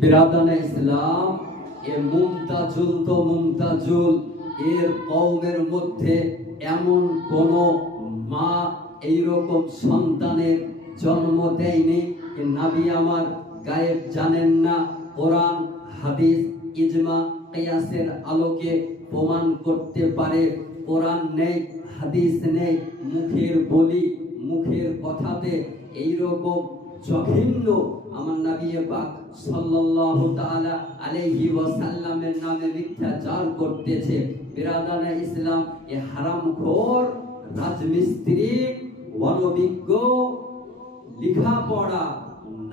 বিরাদানে ইসলাম, এ মুমতাজুল তো মুমতাজুল, এর কওমের মধ্যে এমন কোন মা এইরকম সন্তানের জন্ম দেয়নি। নবী আমার গায়েব জানেন না। কোরআন হাদিস ইজমা কিয়াসের আলোকে প্রমাণ করতে পারে। কোরআন নেই, হাদিস নেই, মুখের বলি, মুখের কথাতে এইরকম জঘন্য আমার নবী পাক সাল্লাল্লাহু তাআলা আলাইহি ওয়াসাল্লামের নামে মিথ্যাচার করতেছে। বিরাদানে ইসলাম, এ হারামখোর রাজমিস্ত্রি অনভিজ্ঞ, লেখাপড়া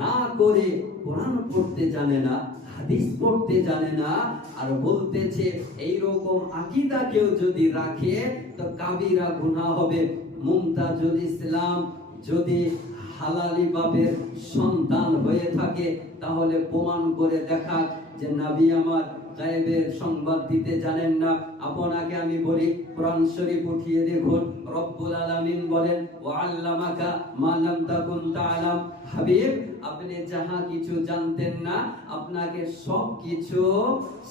না করে কোরআন পড়তে জানে না, হাদিস পড়তে জানে না, আর বলতেছে এইরকম আকীদা কেউ যদি রাখে তো কাবিরা গুনাহ হবে। মুমতাজুল ইসলাম যদি হালালি বাবের সন্তান হয়ে থাকে তাহলে প্রমাণ করে দেখাক যে নবী আমার গায়েবের সংবাদ দিতে জানেন না। আপনাকে আমি বলি, কোরআন শরীফ উঠিয়ে দেখুন, রব্বুল আলামিন বলেন ওয়া আল্লামাকা মা লাম তাকুন তাআলাম। হাবিব, আপনি যাহা কিছু জানতেন না আপনাকে সব কিছু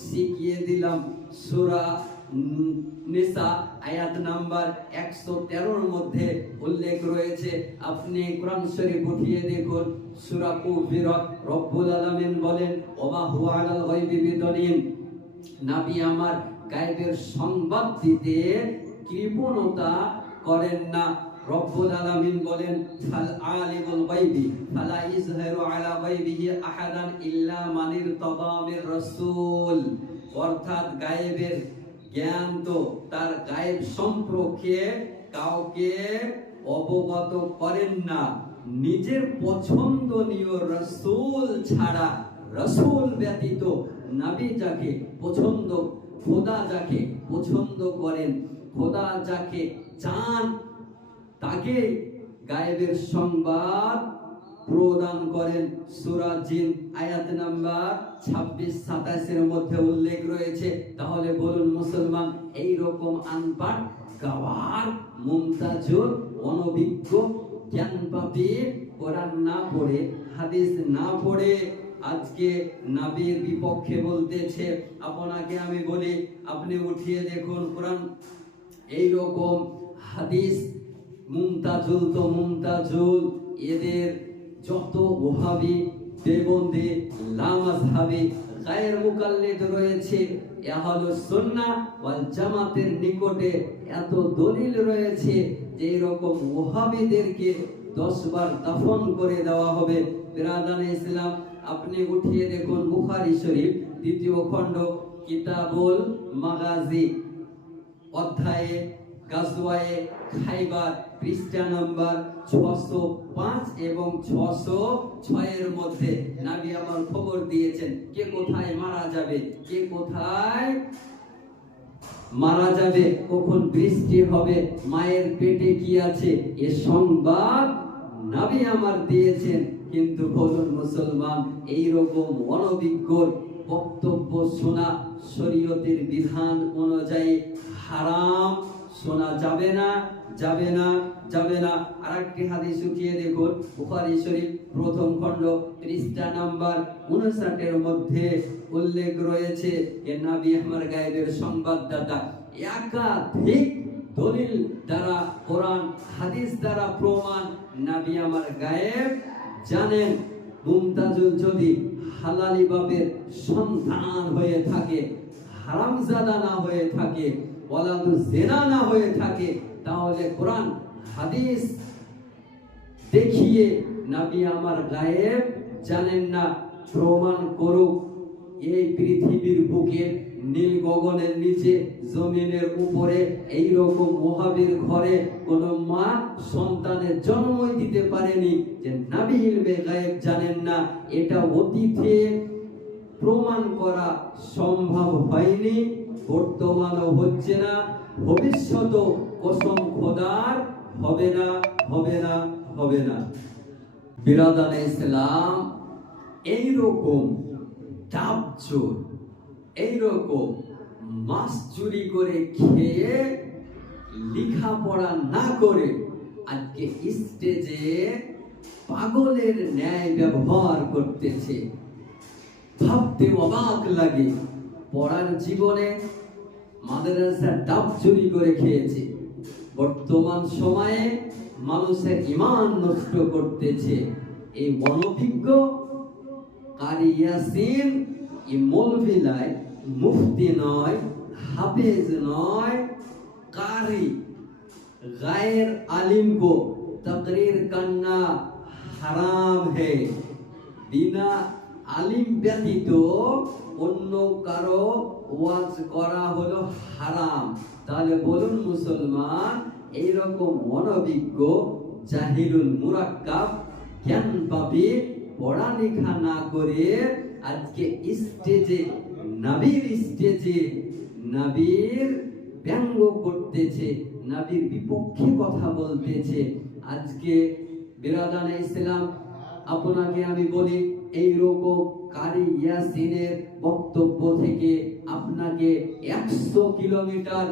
শিখিয়ে দিলাম। সূরা নিসা আয়াত নাম্বার 113 এর মধ্যে উল্লেখ রয়েছে। আপনি কোরআন শরীফ উঠিয়ে দেখুন, সূরা কুফিরত, রব্বুল আলামিন বলেন ওমা হুয়া আলাল গায়বি বিদনিন। নবী আমার গায়বের সংবাদ দিতে কৃপণতা করেন না। রব্বুল আলামিন বলেন ফাল আলিমুল গায়বি ফালা ইজহারু আলা গায়বিহি আহাদান ইল্লা মান ইরতাদা মির রাসূল। অর্থাৎ গায়েবের জ্ঞান তো তার গায়েব সম্পর্কে কাউকে অবগত করেন না নিজের পছন্দনীয় রাসূল ছাড়া। রাসূল ব্যতীত নবী যাকে পছন্দ, খোদা যাকে পছন্দ করেন, খোদা যাকে চান তাকে গায়েবের সংবাদ প্রদান করেন। সূরা জিন আয়াত নাম্বার 26-27 এর মধ্যে উল্লেখ রয়েছে। তাহলে বলুন মুসলমান, এই রকম আনপাট গাওয়ার মুমতাজুল অনভিজ্ঞ জ্ঞানপাপী কোরআন না পড়ে, হাদিস না পড়ে আজকে নবীর বিপক্ষে বলতেছে। আপনাকে আমি বলি, আপনি উঠিয়ে দেখুন কোরআন, এই রকম হাদিস মুমতাজুল তো মুমতাজুল, এদের যত ওহাবি, দেওবন্দি, লামাযহাবি, গায়র মুকাল্লিদ রয়েছে, আহলুস সুন্নাহ ওয়াল জামাতের নিকটে এত দলিল রয়েছে যে এরকম ওহাবিদেরকে 10 বার দাফন করে দেওয়া হবে। বিরাদানে ইসলাম, আপনি উঠিয়ে দেখুন বুখারী শরীফ 2য় খণ্ড কিতাবুল মাগাজি অধ্যায়ে গাজওয়ায়ে খাইবার পৃষ্ঠা নাম্বার 605 এবং 606 এর মধ্যে নবী আমার খবর দিয়েছেন কে কোথায় মারা যাবে, কে কোথায় মারা যাবে, কখন বৃষ্টি হবে, মায়ের পেটে কি আছে, এ সংবাদ নবী আমার দিয়েছেন। কিন্তু বলুন মুসলমান, এই রকম অনভিজ্ঞ বক্তব্য শোনা শরীয়তের বিধান অনুযায়ী হারাম, শোনা যাবে না, যাবে না, যাবে না। আরেকটি হাদিস উঠিয়ে দেখুন বুখারী শরীফ 1ম খণ্ড পৃষ্ঠা নাম্বার 59 এর মধ্যে উল্লেখ রয়েছে যে নবী আমার গায়েবের সংবাদদাতা। একাধিক দলিল দ্বারা, কোরআন হাদিস দ্বারা প্রমাণ নবী আমার গায়েব জানেন। মুমতাজুল যদি হালালি বাবের সন্তান হয়ে থাকে, হারামজাদা না হয়ে থাকে, ওয়ালাদু জিনা না হয়ে থাকে, তাহলে কোরআন হাদিস দেখিয়ে নবী আমার গায়েব জানেন না প্রমাণ করুক। এই পৃথিবীর বুকে, নীল গগনের নিচে, জমিনের উপরে এই রকম ওহাবির ঘরে কোন মা সন্তানের জন্মই দিতে পারেনি যে নবী ইলমে গায়েব জানেন না। এটা অতীতে প্রমাণ করা সম্ভব হয়নি, বর্তমানও হচ্ছে না, ভবিষ্যতেও কসম খোদার হবে না, হবে না, হবে না। বিরাদানে ইসলাম, এইরকম ডাবচোর, এইরকম মাছ চুরি করে খেয়ে লেখাপড়া না করে আজকে স্টেজে পাগলের ন্যায় ব্যবহার করতেছে। ভাবতে অবাক লাগে। পড়ার জীবনে মাদ্রাসা ডাব চুরি করে খেয়েছে, বর্তমান সময়ে মানুষের ঈমান নষ্ট করতেছে। এই অনভিজ্ঞ কারি ইয়াসিন এই মৌলভী নয়, মুফতি নয়, হাফেজ নয়, কারি গায়ের আলিম को तकरीर करना হারাম है। বিনা আলিম ব্যতীত অন্য কারো ওয়াজ করা হলো হারাম। তাহলে বলুন মুসলমান, এইরকম অনভিজ্ঞ জাহিলুল মুরাক্কাব জ্ঞান পাপী পড়ালেখা না করে আজকে স্টেজে নবীর ব্যঙ্গ করতেছে, নবীর বিপক্ষে কথা বলতেছে। আজকে বিরাদানে ইসলাম, আপনাকে আমি বলি, এইরকম কারি ইয়াসিনের বক্তব্য থেকে আপনাকে 100 কিলোমিটার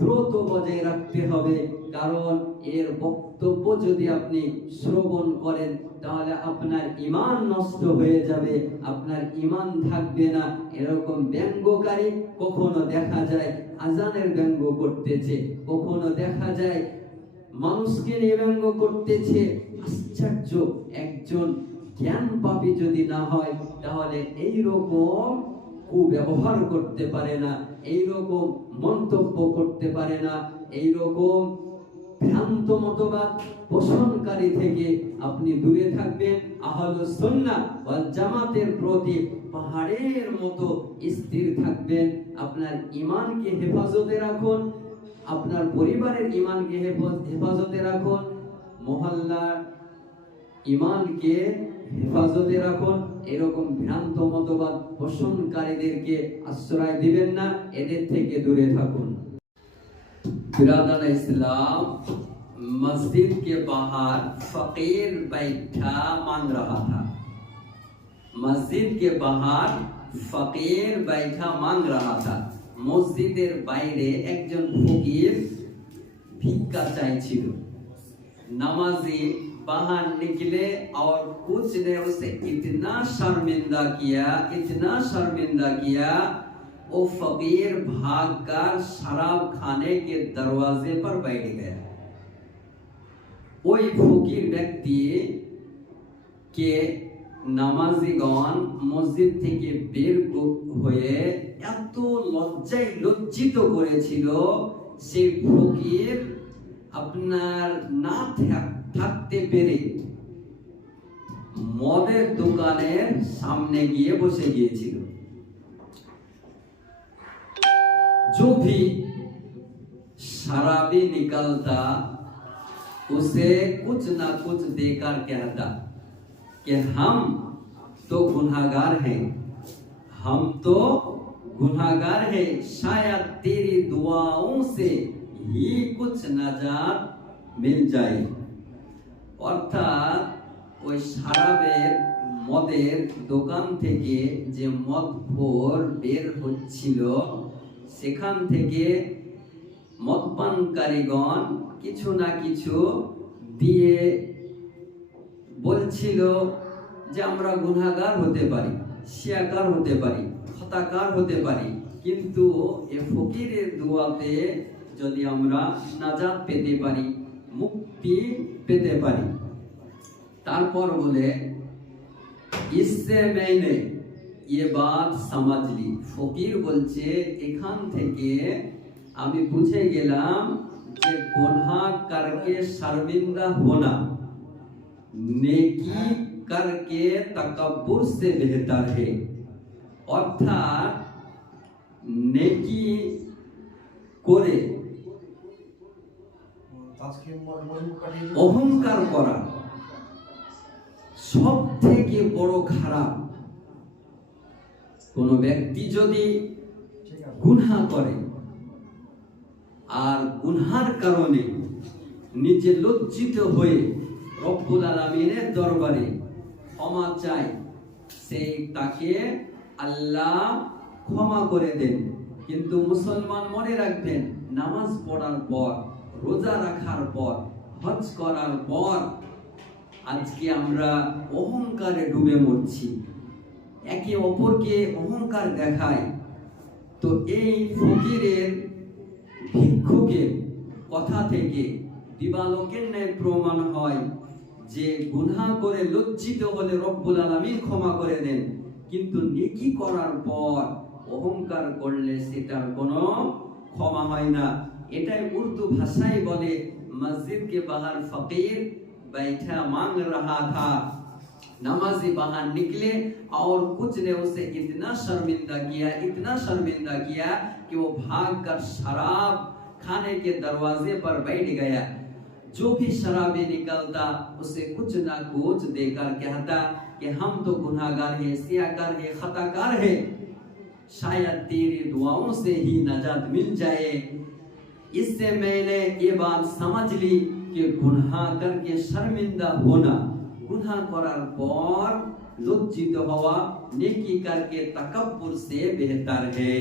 দ্রুত বজায় রাখতে হবে। কারণ এর বক্তব্য যদি আপনি শ্রবণ করেন তাহলে আপনার ঈমান নষ্ট হয়ে যাবে, আপনার ঈমান থাকবে না। এরকম ব্যঙ্গকারী কখনো দেখা যায় আজানের ব্যঙ্গ করতেছে, কখনো দেখা যায় মানুষকে নিয়ে ব্যঙ্গ করতেছে। আশ্চর্য, একজন জ্ঞান পাপী যদি না হয় তাহলে এইরকম কুব্যবহার করতে পারে না, এইরকম মন্তব্য করতে পারে না। এইরকম ভ্রান্ত মতবাদ পোষণকারী থেকে আপনি দূরে থাকবেন। আহলুস সুন্নাহ ওয়াল জামাতের প্রতি পাহাড়ের মতো স্থির থাকবেন। আপনার ঈমানকে হেফাজতে রাখুন, আপনার পরিবারের ঈমানকে হেফাজতে রাখুন, মহল্লার ঈমানকে হেফাজতে রাখুন। এরকম ভ্রান্ত মতবাদ পোষণকারীদেরকে আশ্রয় দিবেন না, এদের থেকে দূরে থাকুন। बिरादर इस्लाम, मस्जिद के बाहर फकीर बैठा मांग रहा था। मस्जिद के बाहर फकीर बैठा मांग रहा था। मस्जिदेर বাইরে একজন ফকির ভিক্ষা চাইছিল। नमाजी बाहर निकले और कुछ ने उसे इतना शर्मिंदा किया वो फकीर भागकर शराब खाने के दरवाजे पर बैठ गया। ওই ফকির ব্যক্তি কে নামাজিগণ মসজিদ থেকে বের হয়ে এত লজ্জিত করেছিল, সেই ফকির আপনার না থাকতে পেরে মদের দোকানের সামনে গিয়ে বসে গিয়েছিল। जो भी शराबी निकलता उसे कुछ ना कुछ देकर कहता कि हम तो गुनहगार हैं, शायद तेरी दुआओं से ही कुछ नजात मिल जाए। অর্থাৎ ওই শরাবের মদের দোকান থেকে যে মদ ভোর বের হচ্ছিল সেখান থেকে মদপানকারীগণ কিছু না কিছু দিয়ে বলছিল যে আমরা গুনাহগার হতে পারি, শিয়াকার হতে পারি, খতাকার হতে পারি, কিন্তু এ ফকিরের দোয়াতে যদি আমরা নাজাত পেতে পারি, মুক্তি পেতে পারি। তারপর বলে ইসসে मैंने ये बात समझ ली। ফকির বলছে এখান থেকে আমি বুঝে গেলাম যে গুনাহ করকে শর্মিন্দা होना नेकी करके तकब्बुर से बेहतर है। অর্থাৎ নেকি করে অহংকার করা সব থেকে বড় খারাপ। কোন ব্যক্তি যদি গুনাহ করে আর গুনার কারণে নিজে লজ্জিত হয়ে রব্বুল আলামিনের দরবারে ক্ষমা চায়, সেই তাকে আল্লাহ ক্ষমা করে দেন। কিন্তু মুসলমান মনে রাখবেন, নামাজ পড়ার পর, রোজা রাখার পর, হজ করার পর আজকে আমরা অহংকারে ডুবে মরছি। একে অপরকে অহংকার দেখায়। তো এই ফকিরের ভিক্ষুকের কথা থেকে দিবালোকের ন্যায় প্রমাণ হয় যে গুনাহ করে লজ্জিত হলে রব্বুল আলামিন ক্ষমা করে দেন, কিন্তু নেকি করার পর অহংকার করলে সেটার কোনো ক্ষমা হয় না। এটাই উর্দু ভাষায় বলে মসজিদ के बाहर फकीर बैठा मांग रहा था, नमाजी बाहर निकले और कुछ ने उसे इतना शर्मिंदा किया कि वो भागकर शराब खाने के दरवाजे पर बैठ गया। जो भी शराबी निकलता उसे कुछ ना कुछ देकर कहता कि हम तो गुनाहगार हैं, सियाकार हैं, खताकार हैं, शायद तेरी दुआओं से ही नजात मिल जाए। इससे मैंने ये बात समझ ली कि गुनाह करके शर्मिंदा होना, गुनाह करार पर लज्जित हवा नेकी करके तकब्बुर से बेहतर है।